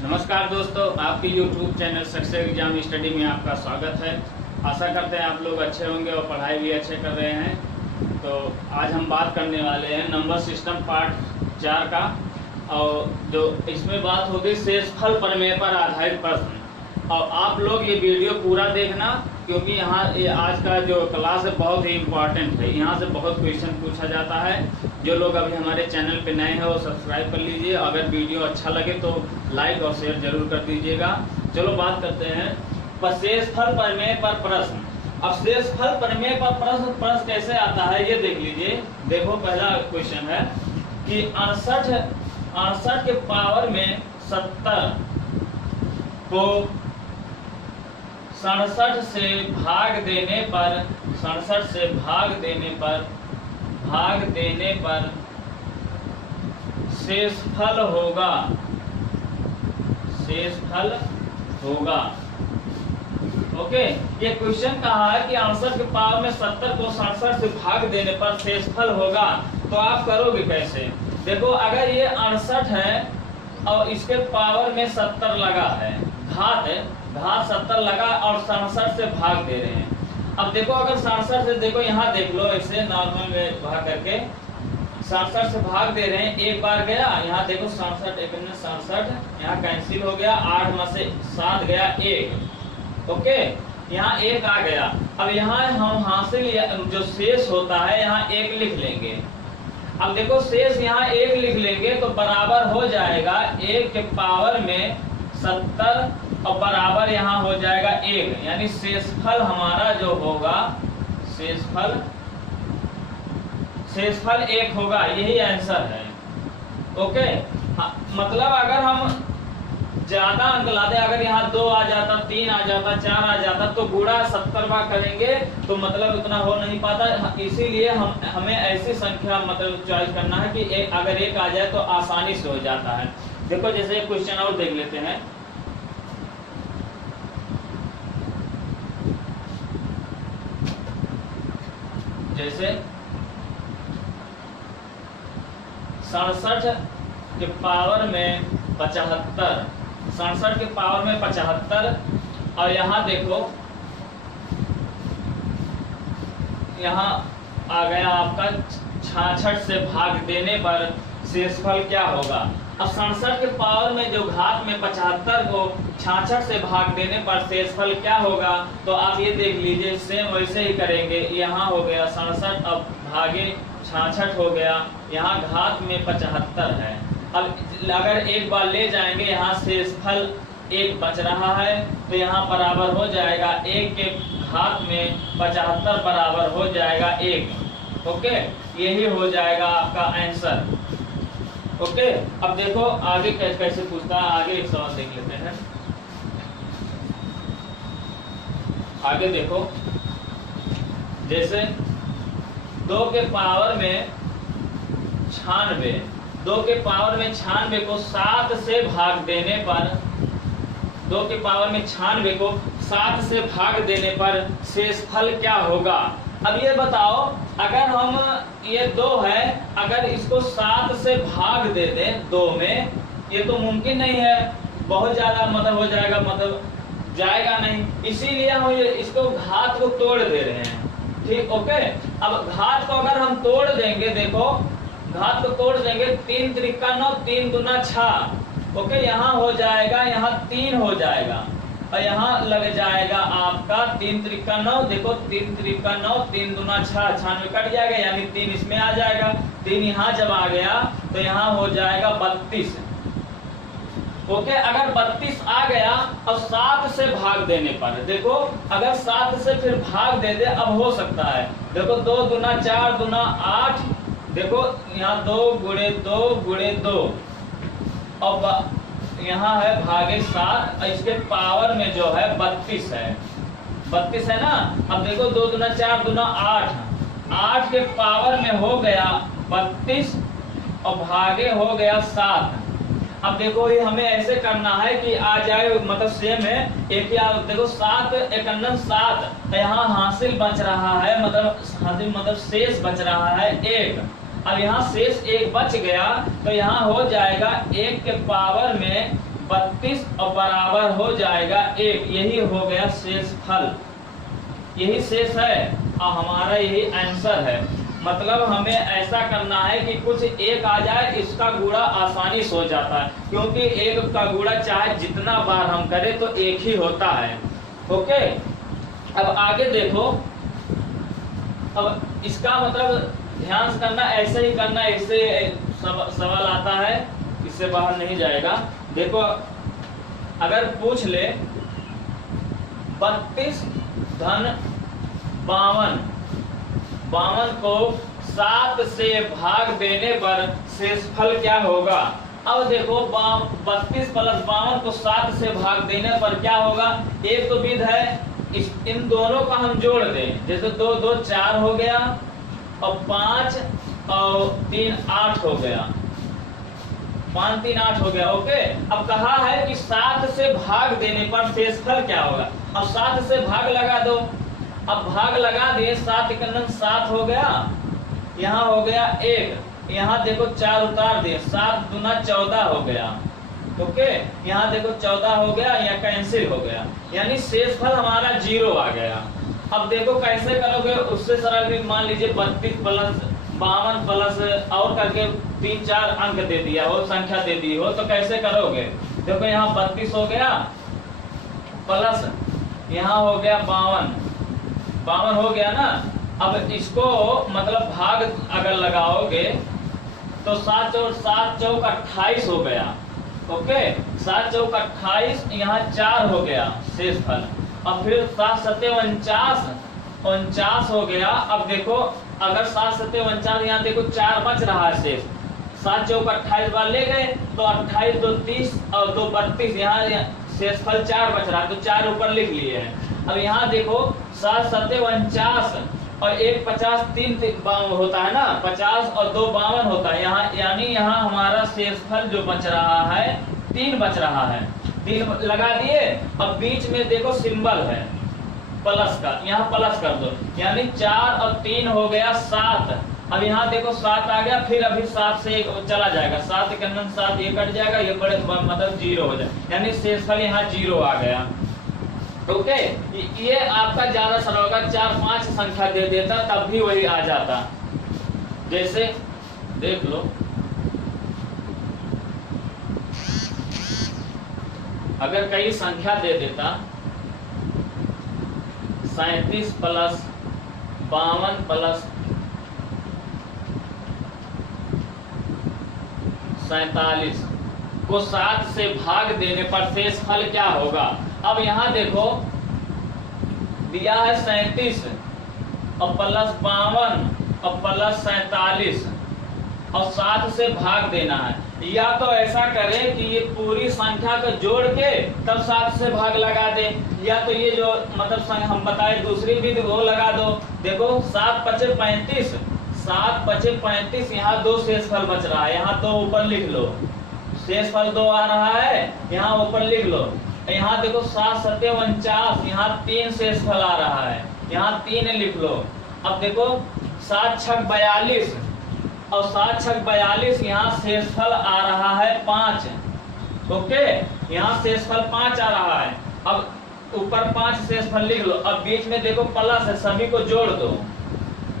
नमस्कार दोस्तों, आपके YouTube channel success exam study में आपका स्वागत है। आशा करते हैं आप लोग अच्छे होंगे और पढ़ाई भी अच्छे कर रहे हैं। तो आज हम बात करने वाले हैं नंबर सिस्टम पार्ट 4 का, और जो इसमें बात होगी शेषफल प्रमेय पर आधारित प्रश्न। और आप लोग ये वीडियो पूरा देखना, क्योंकि यहाँ आज का जो क्लास है बहुत ही इम्पोर्टेंट है। यहाँ से बहुत क्वेश्चन पूछा जाता है। जो लोग अभी हमारे चैनल पे नए हैं वो सब्सक्राइब कर लीजिए। अगर वीडियो अच्छा लगे तो लाइक और शेयर जरूर कर दीजिएगा। चलो बात करते हैं शेषफल प्रमेय पर प्रश्न। अब शेषफल प्रमेय पर प्रश्न कैसे आता है ये देख लीजिए। देखो पहला क्वेश्चन है कि 68 के पावर में 70 को 67 से भाग देने पर शेषफल होगा। ओके, ये क्वेश्चन कहा है कि 68 के पावर में 70 को 67 से भाग देने पर शेषफल होगा। तो आप करोगे कैसे? देखो, अगर ये 68 है और इसके पावर में 70 लगा है, घात 70 लगा और 67 से भाग दे रहे हैं। अब देखो, अगर 67 से देखो, यहाँ देख लो, ऐसे नॉर्मल में भाग करके 67 से भाग दे रहे हैं। एक बार गया, यहाँ देखो 67 यहाँ कैंसिल हो गया, 8 में से 7 गया 1। ओके, यहाँ 1 आ गया। अब यहाँ हम हासिल जो शेष होता है यहाँ 1 लिख लेंगे। अब देखो, शेष यहाँ 1 लिख लेंगे तो बराबर हो जाएगा 1 के पावर में 70 और बराबर यहाँ हो जाएगा 1। यानी शेषफल हमारा जो होगा, शेषफल 1 होगा। यही आंसर है। ओके, मतलब अगर हम ज्यादा अंक लाते, अगर यहाँ 2 आ जाता, 3 आ जाता, 4 आ जाता, तो गुणा 70 बार करेंगे तो मतलब उतना हो नहीं पाता। इसीलिए हमें ऐसी संख्या मतलब चॉइस करना है कि अगर 1 आ जाए तो आसानी से हो जाता है। देखो, जैसे क्वेश्चन और देख लेते हैं। जैसे 67 के पावर में 75, 67 के पावर में 75, और यहाँ देखो, यहाँ आ गया आपका 66 से भाग देने पर शेषफल क्या होगा। अब 67 के पावर में जो घात में 75 को 66 से भाग देने पर शेषफल क्या होगा, तो आप ये देख लीजिए। सेम वैसे ही करेंगे। यहाँ हो गया 67, अब भागे 66 हो गया, यहाँ घात में 75 है। अब अगर एक बार ले जाएंगे, यहाँ शेषफल 1 बच रहा है, तो यहाँ बराबर हो जाएगा 1 के घात में 75 बराबर हो जाएगा 1। ओके, यही हो जाएगा आपका आंसर। ओके, अब देखो आगे कैसे पूछता है। आगे एक सवाल देख लेते हैं। आगे देखो, जैसे 2 के पावर में 96, 2 के पावर में 96 को 7 से भाग देने पर, 2 के पावर में 96 को 7 से भाग देने पर शेषफल क्या होगा। अब ये बताओ, अगर हम ये 2 है, अगर इसको 7 से भाग दे दें 2 में, ये तो मुमकिन नहीं है, बहुत ज्यादा मतलब हो जाएगा, मतलब जाएगा नहीं। इसीलिए हम इसको घात को तोड़ दे रहे हैं। ठीक, ओके। अब घात को अगर हम तोड़ देंगे, देखो घात को तोड़ देंगे, 3 त्रिका 9, 3 दूना 6। ओके, यहाँ हो जाएगा, यहाँ 3 हो जाएगा, और यहाँ लग जाएगा आपका 3 त्रिका 9। देखो 3 त्रिका 9, 3 दूना 6, 96 कट जाएगा, यानी 3 इसमें आ जाएगा। 3 यहाँ जब आ गया तो यहाँ हो जाएगा 32। ओके, अगर 32 आ गया और 7 से भाग देने पर, देखो अगर 7 से फिर भाग दे दे, अब हो सकता है। देखो 2 दूना 4 दूना 8, देखो यहाँ 2 गुणे 2 गुणे 2, और यहाँ है भागे 7, इसके पावर में जो है 32 है, 32 है ना। अब देखो 2 दूना 4 दूना 8, 8 के पावर में हो गया 32 और भागे हो गया 7। अब देखो, ये हमें ऐसे करना है कि आ जाए, मतलब सेम है एक ही। देखो 7 51 7, यहाँ हासिल बच रहा है, मतलब शेष बच रहा है 1। अब यहाँ शेष 1 बच गया तो यहाँ हो जाएगा 1 के पावर में 32 और बराबर हो जाएगा 1। यही हो गया शेषफल, यही शेष है और हमारा यही आंसर है। मतलब हमें ऐसा करना है कि कुछ एक आ जाए, इसका गुणा आसानी से हो जाता है, क्योंकि एक का गुणा चाहे जितना बार हम करें तो एक ही होता है। ओके, अब आगे देखो। अब इसका मतलब ध्यान से करना, ऐसे ही करना, इससे सवाल आता है, इससे बाहर नहीं जाएगा। देखो अगर पूछ ले 32 धन 52, 52 को 7 से भाग देने पर शेषफल क्या होगा। अब देखो 32 प्लस 52 को 7 से भाग देने पर क्या होगा। एक तो विध है, इन दोनों का हम जोड़ दें, जैसे 2 2 4 हो गया और 5 और 3 8 हो गया, 5 3 8 हो गया। ओके, अब कहा है कि 7 से भाग देने पर शेषफल क्या होगा। अब 7 से भाग लगा दो। अब भाग लगा दिए, 7 × 7 हो गया, यहाँ हो गया 1, यहाँ देखो 4 उतार दिए, 7 दूना 14 हो गया। ओके, यहाँ देखो 14 हो गया, यहाँ कैंसिल हो गया, यानी शेषफल हमारा 0 आ गया। अब देखो कैसे करोगे, उससे सरल भी मान लीजिए 32 प्लस 52 प्लस और करके 3 4 अंक दे दिया हो, संख्या दे दी हो, तो कैसे करोगे। देखो यहाँ 32 हो गया प्लस यहाँ हो गया 52 हो गया ना। अब इसको मतलब भाग अगर लगाओगे तो 7 चौक 28 हो गया। ओके, 7 चौक 28, यहाँ 4 हो गया शेषफल। अब फिर 7 7 49 हो गया। अब देखो अगर 7 7 49, यहाँ देखो 4 बच रहा है शेष, 7 चौक 28 बार ले गए तो 28 2 30 और 2 32, यहाँ शेषफल 4 बच रहा है, तो 4 ऊपर लिख लिए हैं। अब यहाँ देखो 7 7 49 और 1 50 3 होता है ना, 50 और 2 52 होता है यहाँ, यानी यहाँ हमारा शेषफल जो बच रहा है 3 बच रहा है। 3 लगा दिए। अब बीच में देखो सिंबल है प्लस का, यहाँ प्लस कर दो, यानी 4 और 3 हो गया 7। अब यहाँ देखो 7 आ गया, फिर अभी 7 से चला जाएगा, 7 × 7 ये कट जाएगा, ये बड़े मतलब 0 हो जाए, यानी शेषफल यहाँ 0 आ गया। ओके, ये आपका ज्यादा सरल होगा, 4 5 संख्या दे देता तब भी वही आ जाता। जैसे देख लो, अगर कई संख्या दे देता 37 प्लस 52 प्लस 47 को 7 से भाग देने पर शेषफल क्या होगा। अब यहाँ देखो दिया है 37 और प्लस 52 और प्लस 47 और 7 से भाग देना है। या तो ऐसा करें कि ये पूरी संख्या को जोड़ के तब 7 से भाग लगा दे, या तो ये जो मतलब हम बताए दूसरी विधि वो लगा दो। देखो 7 5 35, 7 5 35, यहाँ 2 शेषफल बच रहा है, यहाँ 2 ऊपर लिख लो, शेषफल 2 आ रहा है, यहाँ ऊपर लिख लो। यहाँ देखो 7 7 49, यहाँ 3 शेषफल आ रहा है, यहाँ 3 लिख लो। अब देखो 7 6 42 और 7 6 42, यहाँ शेषफल आ रहा है 5। ओके, यहाँ शेषफल 5 आ रहा है। अब ऊपर 5 शेषफल लिख लो। अब बीच में देखो प्लस है, सभी को जोड़ दो,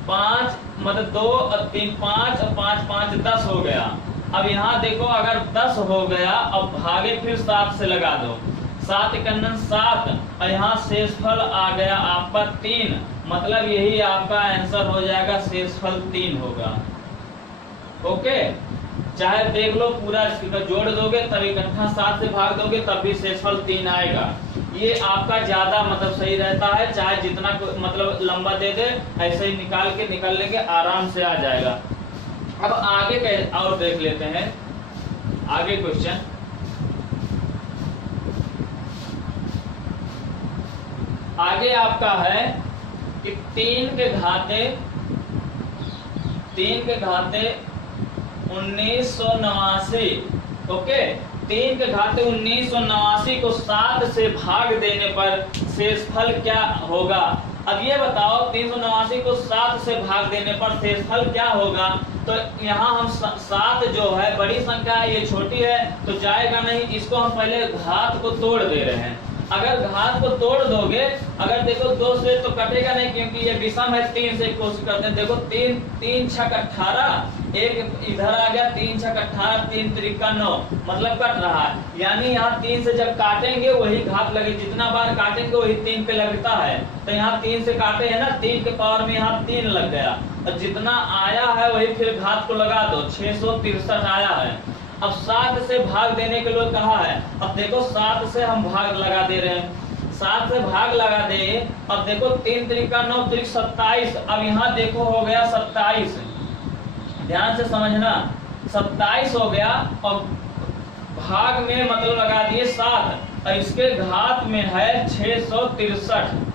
5 मतलब 2 और 3 5 और 5 5 10 हो गया। अब यहाँ देखो अगर 10 हो गया, अब भागे फिर 7 से लगा दो, 7 × 7 और यहाँ शेषफल आ गया आपका 3, मतलब यही आपका आंसर हो जाएगा, शेषफल 3 होगा। ओके, चाहे देख लो पूरा इसका जोड़ दोगे तब इकट्ठा 7 से भाग दोगे तब भी शेषफल 3 आएगा। ये आपका ज्यादा मतलब सही रहता है, चाहे जितना मतलब लंबा दे दे ऐसे ही निकाल के निकल लेंगे, आराम से आ जाएगा। अब आगे और देख लेते हैं, आगे क्वेश्चन। आगे आपका है कि 3 के घाते 1989। ओके, 3 के घाते 1989 को 7 से भाग देने पर शेषफल क्या होगा। अब ये बताओ 389 को 7 से भाग देने पर शेषफल क्या होगा। तो यहाँ हम 7 जो है बड़ी संख्या है, ये छोटी है तो जाएगा नहीं। इसको हम पहले घात को तोड़ दे रहे हैं। अगर घात को तोड़ दोगे, अगर देखो 2 से तो कटेगा नहीं क्योंकि ये विषम है। 3 से कोशिश करते हैं, देखो 3 छक 18, एक इधर आ गया, 3 छक 18, 3 त्रिका 9, मतलब कट रहा है। यानी यहाँ 3 से जब काटेंगे वही घात लगे, जितना बार काटेंगे वही 3 पे लगता है। तो यहाँ 3 से काटे है ना, 3 के पावर में यहाँ 3 लग गया, और जितना आया है वही फिर घात को लगा दो, 663 आया है। अब 7 से भाग देने के लिए कहा है। अब देखो 7 से हम भाग लगा दे रहे हैं, 7 से भाग लगा दे। अब देखो 3 त्रिका 9 त्रिक 27। अब यहाँ देखो हो गया 27, ध्यान से समझना, 27 हो गया। और भाग में मतलब लगा दिए 7, और इसके घात में है 663।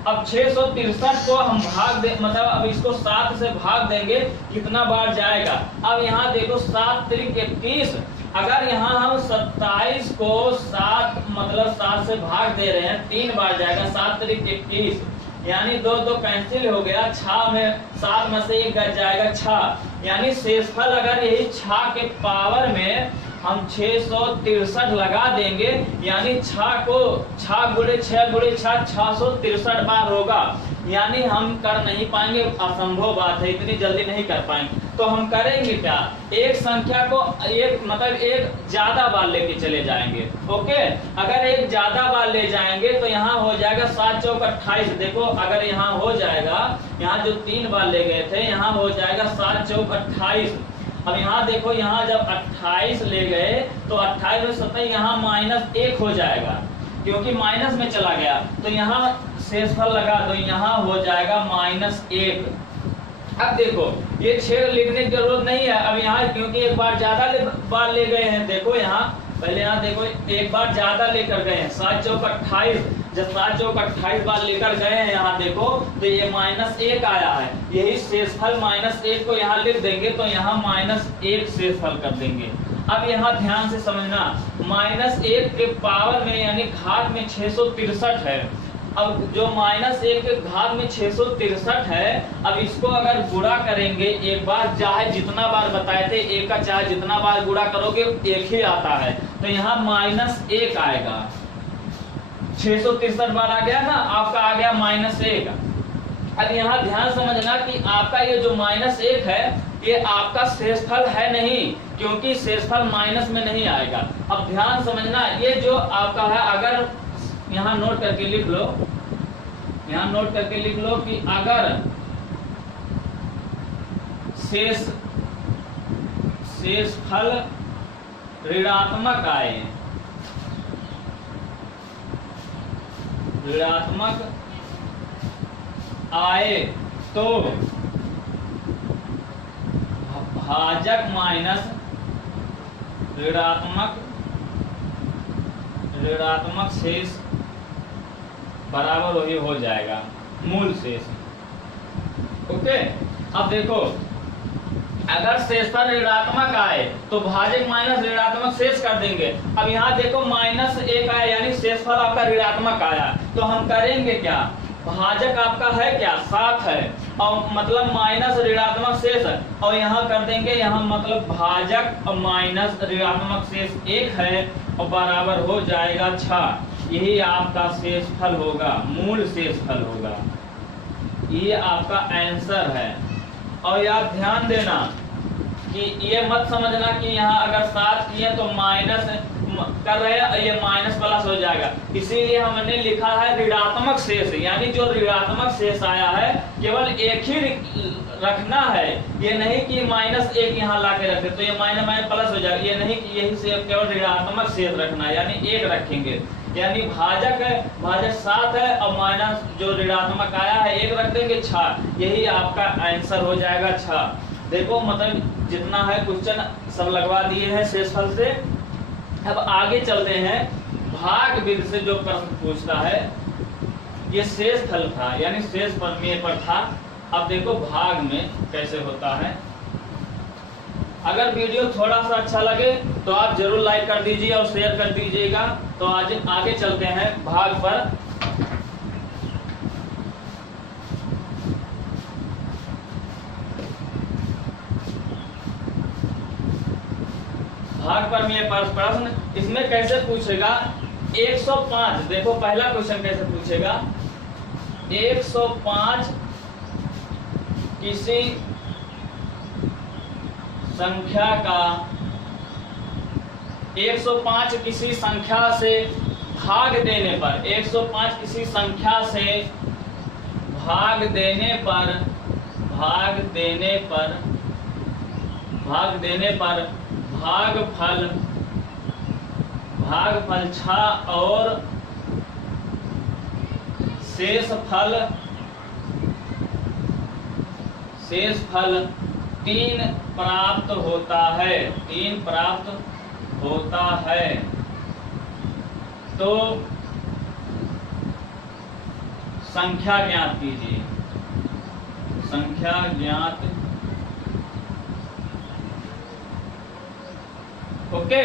अब 663 को हम भाग दे, मतलब अब इसको 7 से भाग देंगे, कितना बार जाएगा। अब यहाँ देखो 7 त्रिक 21। अगर यहाँ हम 27 को 7 मतलब 7 से भाग दे रहे हैं, 3 बार जाएगा, 7 त्रिक 21, यानी 2 कैंसिल हो गया। 6 में 7 में से 1 गज जाएगा 6, यानी शेषफल अगर यही 6 के पावर में हम 663 लगा देंगे, यानी 6 को 6 गुणे 6 गुणे 6 663 बार होगा। यानी हम कर नहीं पाएंगे, असंभव बात है, इतनी जल्दी नहीं कर पाएंगे। तो हम करेंगे क्या, एक संख्या को एक मतलब एक ज्यादा बार लेके चले जाएंगे। ओके, अगर एक ज्यादा बार ले जाएंगे तो यहाँ हो जाएगा 7 चौक 28। देखो अगर यहाँ हो जाएगा, यहाँ जो 3 बार ले गए थे, यहाँ हो जाएगा 7 चौक 28। अब यहाँ देखो, यहाँ जब 28 ले गए तो 28 में 27, यहाँ -1 हो जाएगा क्योंकि माइनस में चला गया। तो यहाँ शेषफल लगा दो, यहाँ हो जाएगा -1। अब देखो ये 6 लिखने की जरूरत नहीं है। अब यहाँ क्योंकि एक बार ज्यादा बार ले गए हैं, देखो यहाँ पहले यहाँ देखो एक बार ज्यादा लेकर गए हैं, 7 चौक 28। जब 7 चौक 28 बार लेकर गए हैं, यहाँ देखो तो ये -1 आया है। यही शेषफल -1 को यहाँ लिख देंगे, तो यहाँ -1 शेषफल कर देंगे। अब यहाँ ध्यान से समझना, -1 के पावर में यानी घात में 663 है। अब जो -1 के घात में 663 है, अब इसको अगर गुणा करेंगे एक बार, चाहे जितना बार बताए थे, एक का चाहे जितना बार गुणा करोगे एक ही आता है। तो यहाँ -1 आएगा, 663 बार आ गया ना, आपका आ गया -1। अब यहाँ ध्यान समझना कि आपका ये जो -1 है, ये आपका शेषफल है नहीं, क्योंकि शेषफल माइनस में नहीं आएगा। अब ध्यान समझना, ये जो आपका है, अगर यहाँ नोट करके लिख लो, यहाँ नोट करके लिख लो कि अगर शेषफल ऋणात्मक आए, ऋणात्मक आए तो भाजक माइनस ऋणात्मक शेष बराबर वही हो जाएगा मूल शेष। ओके, अब देखो अगर शेषफल ऋणात्मक आए तो भाजक माइनस ऋणात्मक शेष कर देंगे। अब यहाँ देखो -1 आया, यानी शेषफल आपका ऋणात्मक आया, तो हम करेंगे क्या, भाजक आपका है क्या 7 है, और मतलब माइनस ऋणात्मक शेष है, और यहाँ कर देंगे, यहाँ मतलब भाजक और माइनस ऋणात्मक शेष 1 है, और बराबर हो जाएगा 6। यही आपका शेषफल होगा, मूल शेषफल होगा। ये आपका आंसर है। और यार ध्यान देना कि ये मत समझना कि यहाँ अगर 7 किए तो माइनस कर रहे हैं, ये माइनस प्लस हो जाएगा। इसीलिए हमने लिखा है ऋणात्मक शेष, यानी जो ऋणात्मक शेष आया है केवल एक ही रखना है। ये नहीं कि -1 यहाँ ला के रखे तो ये माइनस प्लस हो जाएगा, ये नहीं कि यही से केवल ऋणात्मक शेष रखना है, यानी 1 रखेंगे। यानी भाजक है, भाजक 7 है, और माइनस जो ऋणात्मक आया है 1 रख देंगे, 6। यही आपका आंसर हो जाएगा 6। देखो मतलब जितना है क्वेश्चन सब लगवा दिए हैं शेषफल से। अब आगे चलते हैं, भाग विधि से जो प्रश्न पूछता है, ये शेषफल था यानी शेष प्रमेय पर था। अब देखो भाग में कैसे होता है। अगर वीडियो थोड़ा सा अच्छा लगे तो आप जरूर लाइक कर दीजिए और शेयर कर दीजिएगा। तो आज आगे चलते हैं भाग पर। भागफल में प्रश्न इसमें कैसे पूछेगा 105। देखो पहला क्वेश्चन कैसे पूछेगा 105 किसी संख्या का 105 किसी संख्या से भाग देने पर 105 किसी संख्या से भाग देने पर भागफल 6 और शेष फल 3 प्राप्त होता है तो संख्या ज्ञात कीजिए। ओके,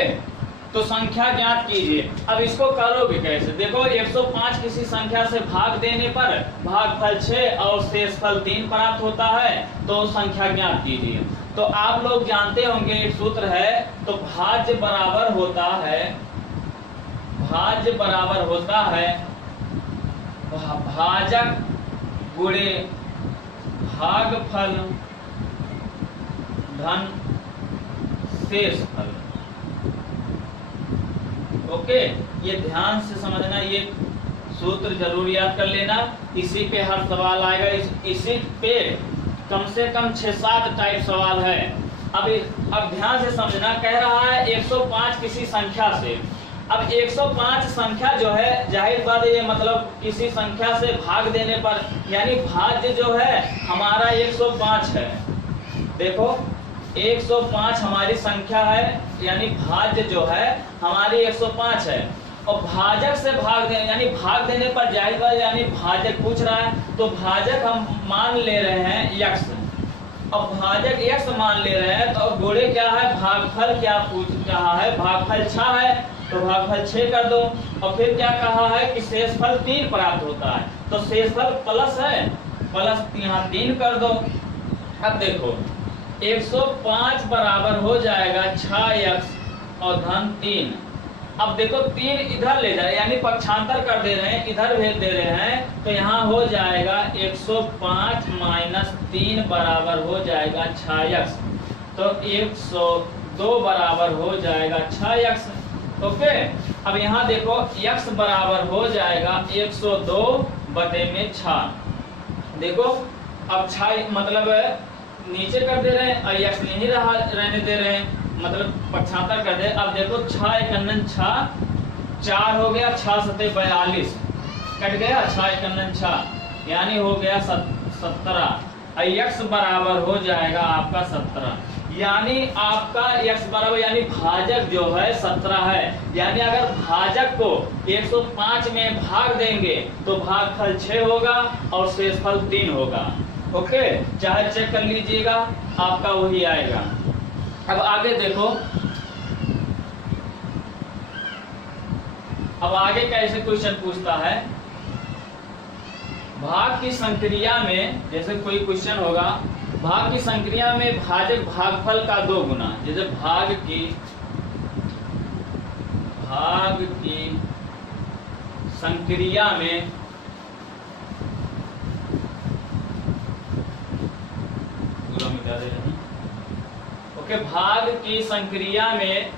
तो संख्या ज्ञात कीजिए। अब इसको करोगे कैसे? देखो 105 किसी संख्या से भाग देने पर भागफल 6 और शेषफल 3 प्राप्त होता है तो संख्या ज्ञात कीजिए। तो आप लोग जानते होंगे एक सूत्र है, तो भाज्य बराबर होता है भाजक गुणे भागफल धन शेषफल। ओके, ये ध्यान से समझना, ये सूत्र जरूर याद कर लेना, इसी पे हर सवाल आएगा। इसी पे कम से कम 6-7 टाइप सवाल है। अब ध्यान से समझना, कह रहा है 105 किसी संख्या से। अब 105 संख्या जो है, जाहिर बात है ये मतलब किसी संख्या से भाग देने पर, यानी भाज्य जो है हमारा 105 है। देखो 105 हमारी संख्या है, यानी भाज्य जो है हमारी 105 है, और भाजक से भाग देने यानी भाग देने पर जाहिर बात यानी भाजक पूछ रहा है, तो भाजक हम मान ले रहे हैं x। अब भाजक x मान ले रहे हैं, तो गुणे क्या है, भागफल क्या पूछ रहा है, भागफल 6 है तो भागफल 6 कर दो। और फिर क्या कहा है कि शेषफल 3 प्राप्त होता है, तो शेषफल प्लस है, प्लस यहाँ 3 कर दो। अब देखो 105 बराबर हो जाएगा 6x और धन 3। अब देखो 3 इधर ले जाए, यानी पक्षांतर कर दे रहे हैं, इधर भेज दे रहे हैं, तो यहाँ हो जाएगा 105 माइनस 3 बराबर हो जाएगा 6x, तो 102 बराबर हो जाएगा 6x। ओके, अब यहाँ देखो x बराबर हो जाएगा 102 बटे में 6। देखो अब 6 मतलब नीचे कर दे रहे हैं और x नहीं रहने दे रहे हैं, मतलब पक्षांतर कर दे। अब देखो 6 एकन्नन 6 4 हो गया, 6 सते 42 कट गया, 6 एकन्नन 6 यानी हो गया 17। x बराबर हो जाएगा आपका 17, यानी आपका x बराबर यानी भाजक जो है 17 है। यानी अगर भाजक को 105 में भाग देंगे तो भागफल 6 होगा और शेषफल 3 होगा। ओके, चाहे चेक कर लीजिएगा, आपका वही आएगा। अब आगे देखो, अब आगे कैसे क्वेश्चन पूछता है, भाग की संक्रिया में, जैसे कोई क्वेश्चन होगा, भाग की संक्रिया में भाजक भागफल का 2 गुना। जैसे भाग की संक्रिया में पूरा मिटा दे रहे हैं। ओके, भाग की संक्रिया में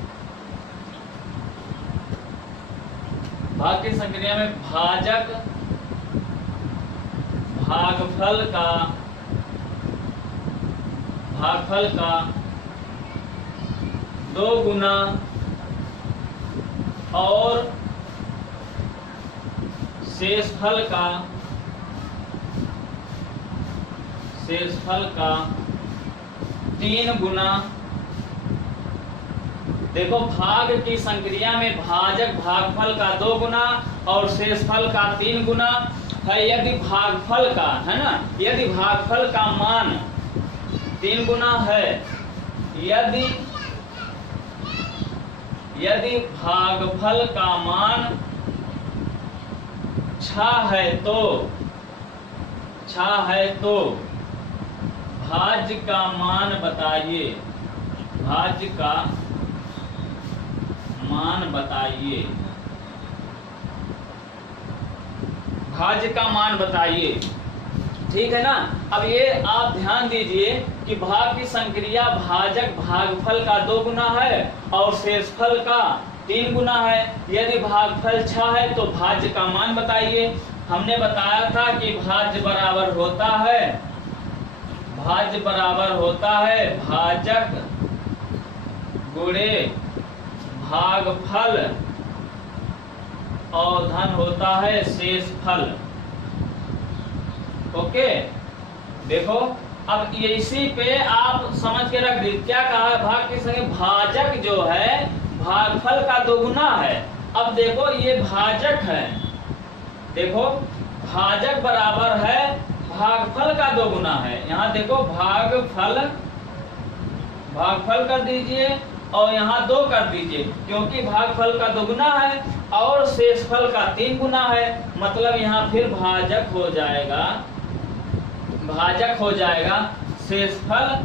भाजक भागफल का 2 गुना और शेषफल का 3 गुना। देखो भाग की संक्रिया में भाजक भागफल का 2 गुना और शेषफल का 3 गुना है। यदि भागफल का है ना, यदि भागफल का मान 3 गुना है, यदि भागफल का मान 6 है तो भाज्य का मान बताइए। भाज्य का मान बताइए, भाज्य का मान बताइए। ठीक है ना। अब ये आप ध्यान दीजिए कि भाग की संक्रिया भाजक भागफल का 2 गुना है और शेषफल का 3 गुना है। यदि भागफल 6 है तो भाज्य का मान बताइए। हमने बताया था कि भाज्य बराबर होता है, भाज्य बराबर होता है भाजक गुणे भागफल और धन होता है शेषफल। ओके, देखो अब इसी पे आप समझ के रख दीजिए। क्या कहा है? भाग की संख्या भाजक जो है भागफल का 2 गुना है। अब देखो ये भाजक है, देखो भाजक बराबर है भागफल का 2 गुना है। यहाँ देखो भागफल, भागफल कर दीजिए और यहाँ 2 कर दीजिए, क्योंकि भागफल का 2 गुना है और शेषफल का 3 गुना है। मतलब यहाँ फिर भाजक हो जाएगा, भाजक हो जाएगा शेषफल,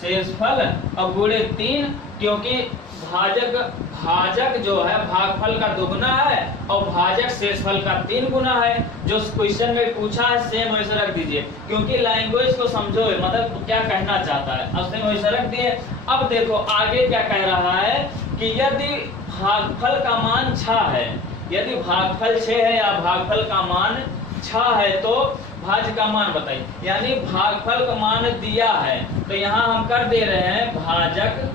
शेषफल और गुणे 3, क्योंकि भाजक, भाजक जो है भागफल का 2 गुना है और भाजक शेषफल का 3 गुना है। जो क्वेश्चन में पूछा है सेम वैसे रख दीजिए, क्योंकि लैंग्वेज को समझो, मतलब क्या कहना चाहता है, अब सेम वैसे रख दिए। अब देखो आगे क्या कह रहा है कि यदि भागफल का मान 6 है, यदि भागफल 6 है या भागफल का मान 6 है तो भाज्य का मान बताइए। यानी भागफल का मान दिया है तो यहाँ हम कर दे रहे हैं भाजक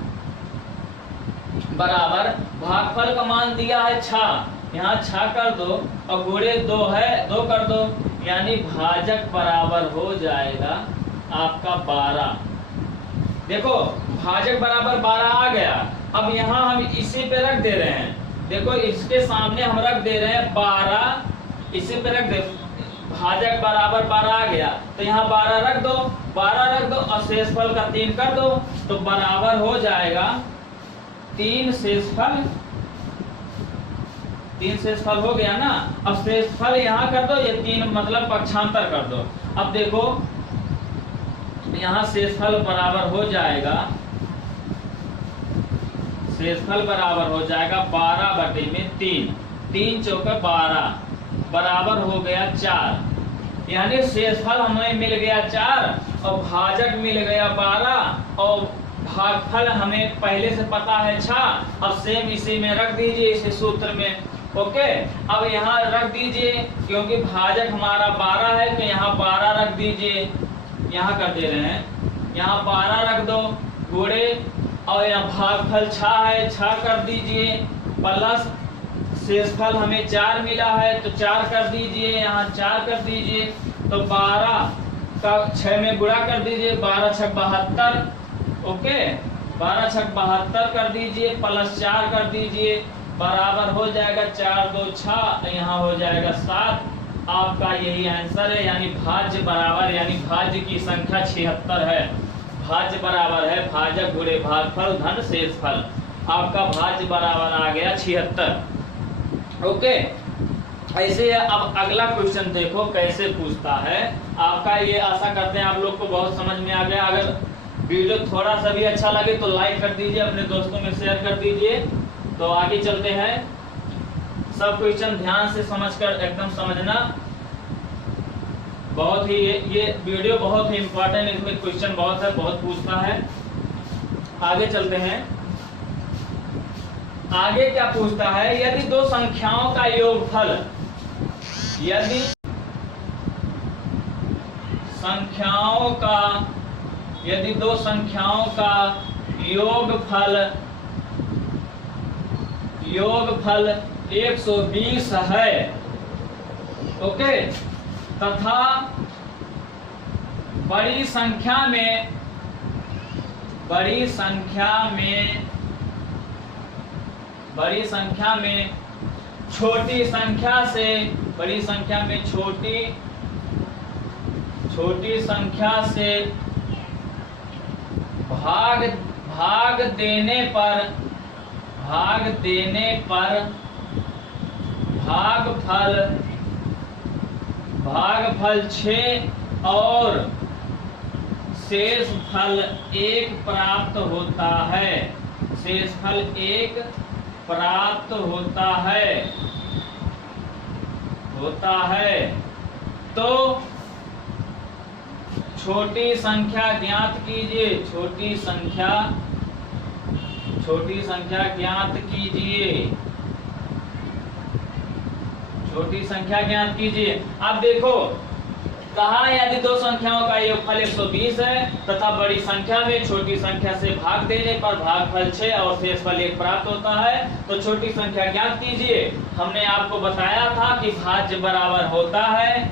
बराबर, भागफल का मान दिया है 6, यहाँ 6 कर दो और गुणे 2 है 2 कर दो, यानी भाजक बराबर हो जाएगा आपका 12। देखो भाजक बराबर 12 आ गया। अब यहाँ हम इसी पे रख दे रहे हैं, देखो इसके सामने हम रख दे रहे हैं 12, इसी पे रख दे, भाजक बराबर 12 आ गया तो यहाँ 12 रख दो, 12 रख दो और शेषफल का 3 कर दो तो बराबर हो जाएगा 3 शेषफल, 3 शेषफल हो गया ना। अब शेषफल यहाँ कर दो, ये 3 मतलब पक्षांतर कर दो। अब देखो यहाँ शेषफल बराबर हो जाएगा, शेषफल बराबर हो जाएगा 12/3, 3 चौके 12 बराबर हो गया 4। यानी शेषफल हमें मिल गया 4 और भाजक मिल गया 12 और भागफल हमें पहले से पता है 6। अब सेम इसी में रख दीजिए, इस सूत्र में। ओके, अब यहाँ रख दीजिए, क्योंकि भाजक हमारा 12 है तो यहाँ 12 रख दीजिए, यहाँ कर दे रहे हैं, यहाँ 12 रख दो गुणे और यहाँ भागफल 6 है 6 कर दीजिए, प्लस शेषफल हमें 4 मिला है तो 4 कर दीजिए, यहाँ 4 कर दीजिए तो 12 का 6 में गुणा कर दीजिए, 12 छक 72। ओके, 12 छक 72 कर दीजिए प्लस 4 कर दीजिए, बराबर हो जाएगा 4 2 6, यहाँ हो जाएगा 7। आपका यही आंसर है, यानी भाज्य बराबर, यानी भाज्य की संख्या 76 है। भाज्य बराबर है भाजक गुणे भागफल धन शेषफल। आपका भाज्य बराबर आ गया 76। ओके, ऐसे अब अगला क्वेश्चन देखो कैसे पूछता है आपका। ये आशा करते हैं आप लोग को बहुत समझ में आ गया। अगर वीडियो थोड़ा सा भी अच्छा लगे तो लाइक कर दीजिए, अपने दोस्तों में शेयर कर दीजिए। तो आगे चलते हैं, सब क्वेश्चन ध्यान से समझकर एकदम समझना। बहुत ही ये वीडियो बहुत ही इंपॉर्टेंट, इसमें क्वेश्चन बहुत है, बहुत पूछता है। आगे चलते हैं, आगे क्या पूछता है, यदि दो संख्याओं का योगफल, यदि दो संख्याओं का योगफल 120 है, ओके, तथा बड़ी संख्या में छोटी संख्या से भाग देने पर भागफल 6 और शेष फल 1 प्राप्त होता है। शेषफल 1 प्राप्त होता है। तो छोटी संख्या ज्ञात कीजिए, छोटी संख्या ज्ञात कीजिए, छोटी संख्या ज्ञात कीजिए। अब देखो कहा यदि दो संख्याओं का योगफल 120 है तथा बड़ी संख्या में छोटी संख्या से भाग देने पर भागफल 6 और शेषफल 1 प्राप्त होता है, तो छोटी संख्या ज्ञात कीजिए। हमने आपको बताया था कि भाज्य बराबर होता है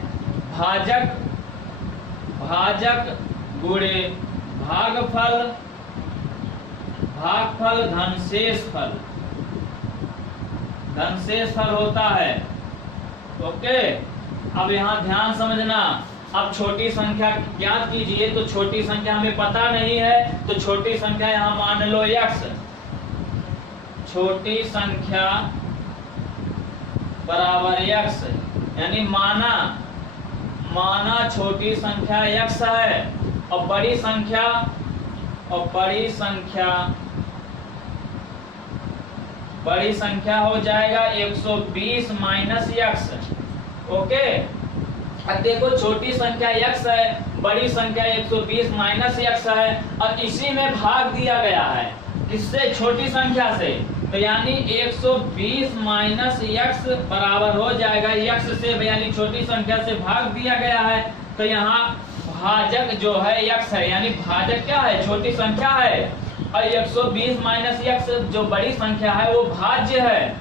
भाजक गुणे भागफल धन शेषफल होता है। ओके, अब यहाँ ध्यान समझना। अब छोटी संख्या ज्ञात कीजिए, तो छोटी संख्या हमें पता नहीं है, तो छोटी संख्या यहाँ मान लो x, छोटी संख्या बराबर x, यानी माना छोटी संख्या x है, और बड़ी संख्या हो जाएगा 120 माइनस x। ओके, अब देखो छोटी संख्या x है, बड़ी संख्या 120 माइनस x है, और इसी में भाग दिया गया है किससे? छोटी संख्या से। तो यानी 120 माइनस x बराबर हो जाएगा x से, यानी छोटी संख्या से भाग दिया गया है। तो यहाँ भाजक जो है x है, यानी भाजक क्या है? छोटी संख्या है, और 120 माइनस x जो बड़ी संख्या है वो भाज्य है।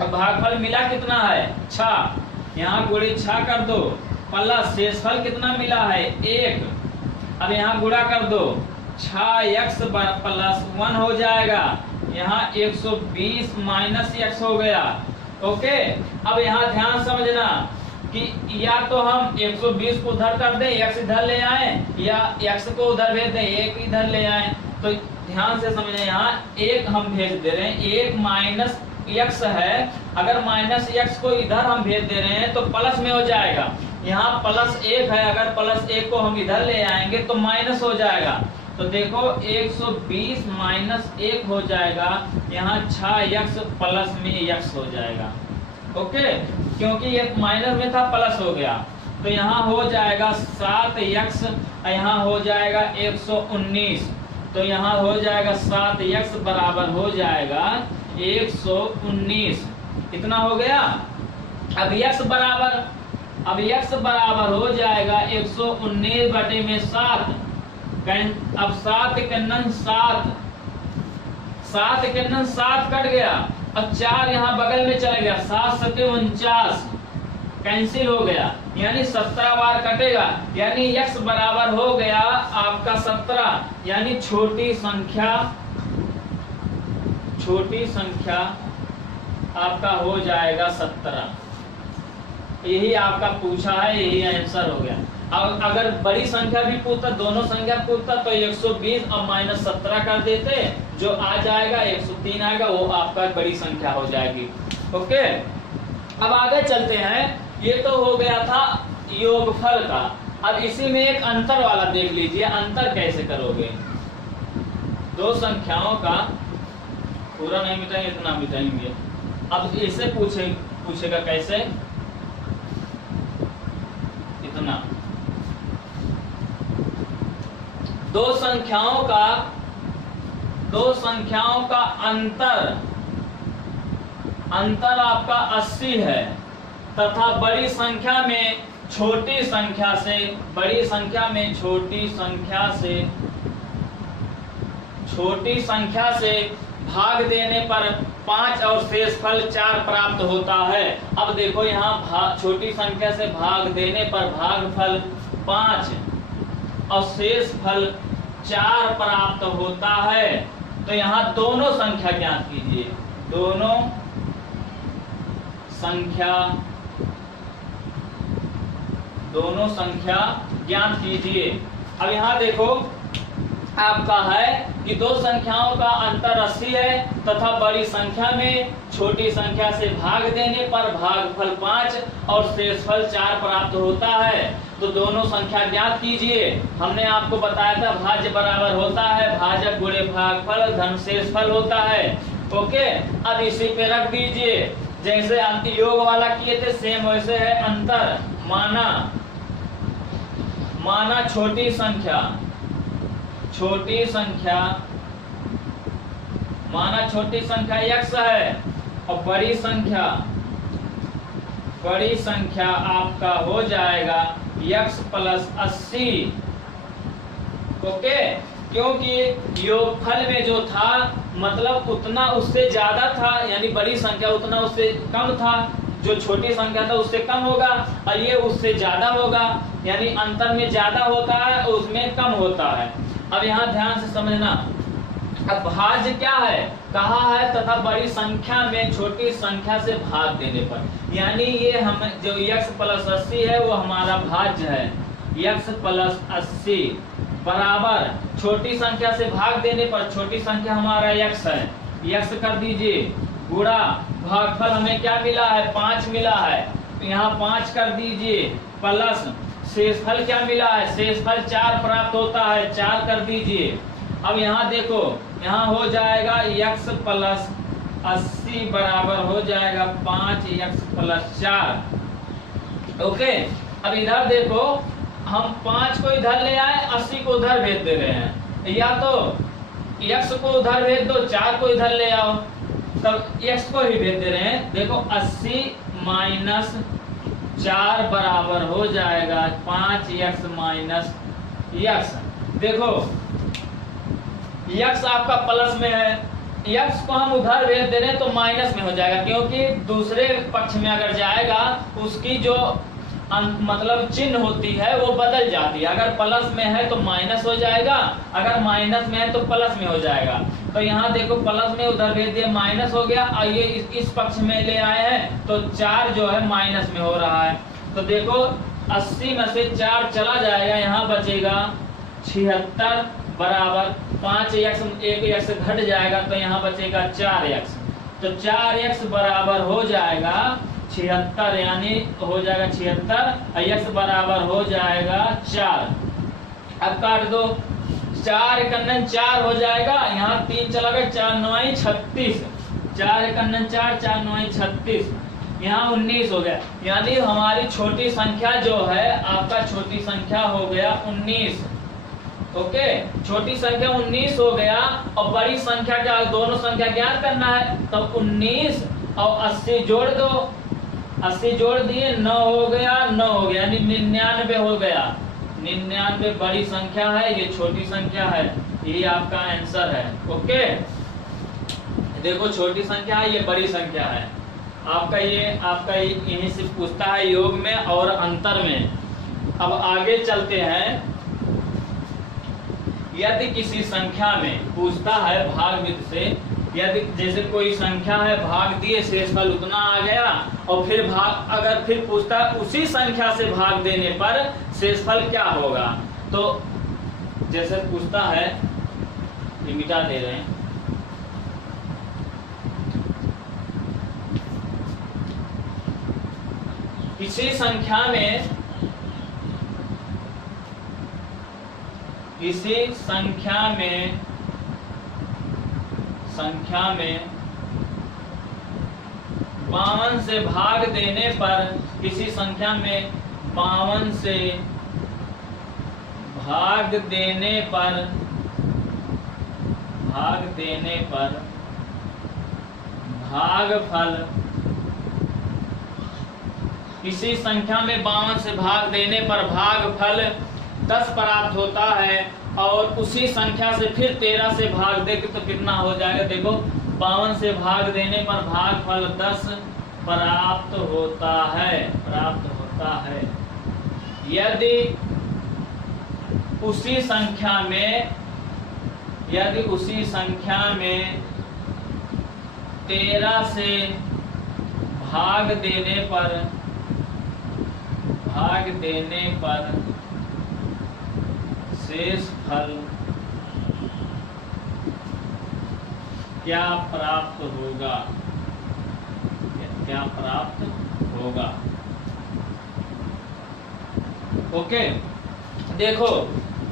अब भागफल मिला कितना है? 6, यहाँ गुणे 6 कर दो, प्लस शेषफल कितना मिला है? 1। अब यहाँ गुणा कर दो, 6x प्लस 1 हो जाएगा, यहाँ 120 माइनस x हो गया। ओके, अब यहाँ ध्यान समझना कि या तो हम 120 को उधर कर दें, x इधर ले आए, या x को उधर भेज दें, 1 इधर ले आए। तो ध्यान से समझे, यहाँ 1 हम भेज दे रहे हैं, 1 माइनस x है, अगर माइनस x को इधर हम भेज दे रहे हैं तो प्लस में हो जाएगा। यहाँ प्लस 1 है, अगर प्लस 1 को हम इधर ले आएंगे तो माइनस हो जाएगा। तो देखो 120 माइनस 1 हो जाएगा, यहाँ 6x प्लस में x हो जाएगा। ओके, क्योंकि ये माइनस में था प्लस हो गया, तो यहाँ हो जाएगा 7x, यहाँ हो जाएगा 119, तो यहाँ हो जाएगा 7x बराबर हो जाएगा 119। इतना हो गया। अब x बराबर हो जाएगा 119 बटे में 7। अब 7 के नन 7 कट गया, अब 4 यहाँ बगल में चला गया, 7 7 49 कैंसिल हो गया, यानी 17 बार कटेगा, यानी x बराबर हो गया आपका 17, यानी छोटी संख्या आपका हो जाएगा 17। यही आपका पूछा है, यही आंसर हो गया। अब अगर बड़ी संख्या भी पूछता, दोनों संख्या पूछता, तो 120 और माइनस 17 कर देते, जो आ जाएगा 103 आएगा, वो आपका बड़ी संख्या हो जाएगी। ओके, अब आगे चलते हैं। ये तो हो गया था योगफल का। अब इसी में एक अंतर वाला देख लीजिए, अंतर कैसे करोगे। दो संख्याओं का पूरा नहीं मिटाएंगे, इतना मिटाएंगे। अब इसे पूछेगा कैसे? इतना। दो संख्याओं का अंतर आपका 80 है, तथा बड़ी संख्या में छोटी संख्या से भाग देने पर 5 और शेषफल 4 प्राप्त होता है। अब देखो यहाँ छोटी संख्या से भाग देने पर भागफल 5 और शेषफल 4 प्राप्त होता है। तो यहाँ दोनों संख्या ज्ञात कीजिए, दोनों संख्या ज्ञात कीजिए। अब यहाँ देखो आपका है कि दो संख्याओं का अंतर 80 है तथा बड़ी संख्या में छोटी संख्या से भाग देने पर भागफल 5 और शेषफल 4 प्राप्त होता है। तो दोनों संख्या ज्ञात कीजिए। हमने आपको बताया था भाज्य बराबर होता है भाजक गुणे भागफल धन शेषफल होता है। ओके, अब इसी पे रख दीजिए। जैसे योग वाला किए थे सेम वैसे है अंतर। माना छोटी संख्या माना छोटी संख्या x है और बड़ी संख्या आपका हो जाएगा x प्लस 80। ओके, क्योंकि योगफल में जो था मतलब उतना उससे ज्यादा था, यानी बड़ी संख्या उतना उससे कम था, जो छोटी संख्या था उससे कम होगा और ये उससे ज्यादा होगा, यानी अंतर में ज्यादा होता है और उसमें कम होता है। अब यहाँ ध्यान से समझना। अब भाज्य क्या है, कहा है तथा बड़ी संख्या में छोटी संख्या से भाग देने पर, यानी ये हम जो x प्लस 80 है वो हमारा भाज्य है। x प्लस 80 बराबर छोटी संख्या से भाग देने पर, छोटी संख्या हमारा x है, x कर दीजिए गुणा भागफल हमें क्या मिला है 5 मिला है, यहाँ 5 कर दीजिए प्लस शेषफल क्या मिला है, शेषफल 4 प्राप्त होता है, 4 कर दीजिए। अब यहाँ देखो, यहाँ हो जाएगा x प्लस 80 बराबर हो जाएगा 5x प्लस 4। ओके, अब इधर देखो हम 5 को इधर ले आए, 80 को उधर भेज दे रहे हैं, या तो x को उधर भेज दो 4 को इधर ले आओ, तब x को ही भेज दे रहे हैं। देखो 80 माइनस 4 बराबर हो जाएगा 5x माइनस x। देखो x आपका प्लस में है, x को हम उधर भेज दे रहे हैं तो माइनस में हो जाएगा, क्योंकि दूसरे पक्ष में अगर जाएगा उसकी जो मतलब चिन्ह होती है वो बदल जाती है। अगर प्लस में है तो माइनस हो जाएगा, अगर माइनस में है तो प्लस में हो जाएगा। तो यहाँ देखो प्लस में उधर भेज दिया माइनस हो गया, और ये इस पक्ष में ले आए हैं तो 4 जो है माइनस में हो रहा है। तो देखो 80 में से 4 चला जाएगा, यहाँ बचेगा 76 बराबर 5x, 1x घट जाएगा तो यहाँ बचेगा 4x। तो 4x बराबर हो जाएगा 76, यानी हो जाएगा 76 और x बराबर हो जाएगा 4। अब काट दो, 4 एकन्नन 4 हो जाएगा, यहाँ 3 चला गया, 4 9 36, 4 एकन्नन 4, 4 9 36, यहाँ 19 हो गया। यानी हमारी छोटी संख्या जो है आपका छोटी संख्या हो गया 19। ओके, छोटी संख्या 19 हो गया और बड़ी संख्या क्या, दोनों संख्या ज्ञात करना है, तो 19 और 80 जोड़ दो, 80 जोड़ दिए 9 हो गया, 9 हो गया यानी 99 हो गया। 99 बड़ी संख्या है, ये छोटी संख्या है, ये आपका आंसर है। ओके, देखो छोटी संख्या है, ये बड़ी संख्या है। आपका यहीं से पूछता है योग में और अंतर में। अब आगे चलते हैं। यदि किसी संख्या में पूछता है भाग विधि से, यदि जैसे कोई संख्या है भाग दिए शेषफल उतना आ गया, और फिर भाग अगर फिर पूछता है उसी संख्या से भाग देने पर शेषफल क्या होगा, तो जैसे पूछता है, ये मिटा दे रहे हैं, किसी संख्या में संख्या में 52 से भाग देने पर, किसी संख्या में 52 से भाग देने पर भागफल, किसी संख्या में 52 से भाग देने पर भागफल 10 प्राप्त होता है, और उसी संख्या से फिर 13 से भाग दे तो कितना हो जाएगा। देखो 52 से भाग देने पर भागफल 10 प्राप्त होता है। यदि उसी संख्या में 13 से भाग देने शेषफल क्या प्राप्त होगा, क्या प्राप्त होगा। ओके, देखो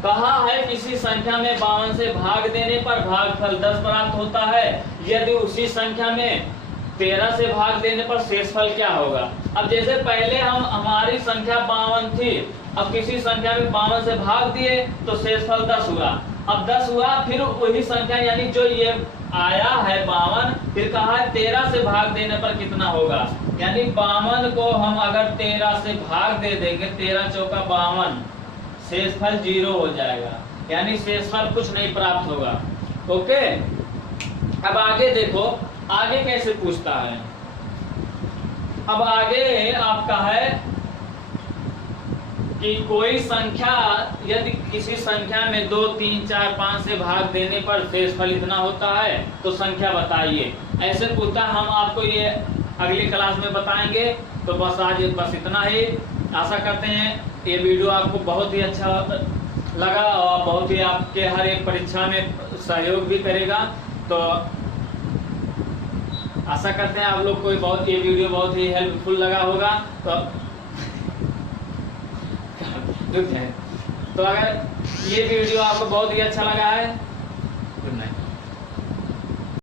कहा है किसी संख्या में 52 से भाग देने पर भागफल 10 प्राप्त होता है। यदि उसी संख्या में 13 से भाग देने पर शेषफल क्या होगा। अब जैसे पहले हमारी संख्या 52 थी, अब किसी संख्या में 52 से भाग दिए तो शेषफल 10 हुआ। अब 10 हुआ, फिर वही संख्या यानी जो ये आया है 52, फिर कहा है 13 से भाग देने पर कितना होगा। यानी 52 को हम अगर 13 से भाग दे देंगे, 13 चौका 52, शेषफल 0 हो जाएगा, यानी शेषफल कुछ नहीं प्राप्त होगा। ओके, अब आगे देखो आगे कैसे पूछता है। अब आगे आपका है कि कोई संख्या यदि किसी संख्या में 2, 3, 4, 5 से भाग देने पर शेषफल इतना होता है तो संख्या बताइए। ऐसे पूछता, हम आपको ये अगली क्लास में बताएंगे। तो बस आज बस इतना ही। आशा करते हैं ये वीडियो आपको बहुत ही अच्छा लगा और बहुत ही आपके हर एक परीक्षा में सहयोग भी करेगा। तो आशा करते हैं आप लोग को बहुत ये वीडियो बहुत ही हेल्पफुल लगा होगा। तो अगर ये वीडियो आपको बहुत ही अच्छा लगा है, गुड नाइट।